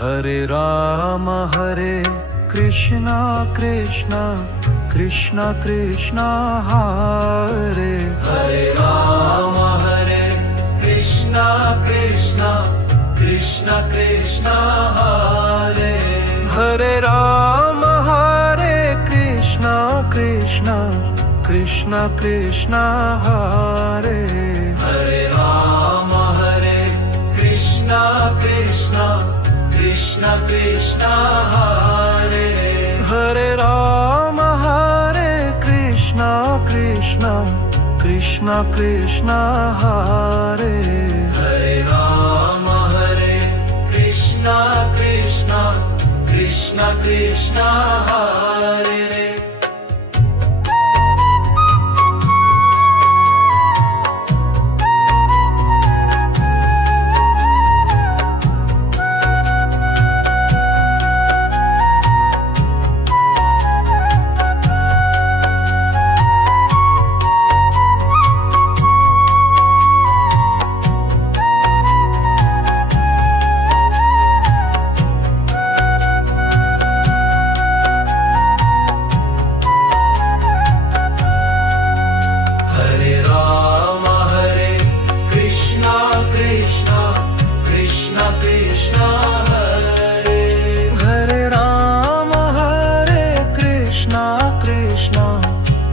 Hare Krishna Krishna Krishna Krishna Hare Hare Krishna Krishna Krishna Krishna Hare Hare Krishna Krishna Krishna Krishna Hare Hare Krishna Krishna Krishna Krishna Hare Hare Krishna Krishna Krishna Krishna Hare Hare Krishna Krishna Krishna Krishna Hare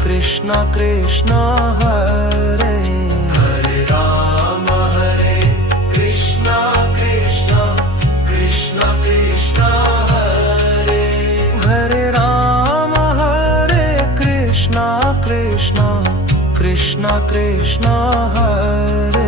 Krishna Krishna Hare Hare Krishna Krishna Krishna Krishna Hare Hare Krishna Krishna Krishna Krishna Hare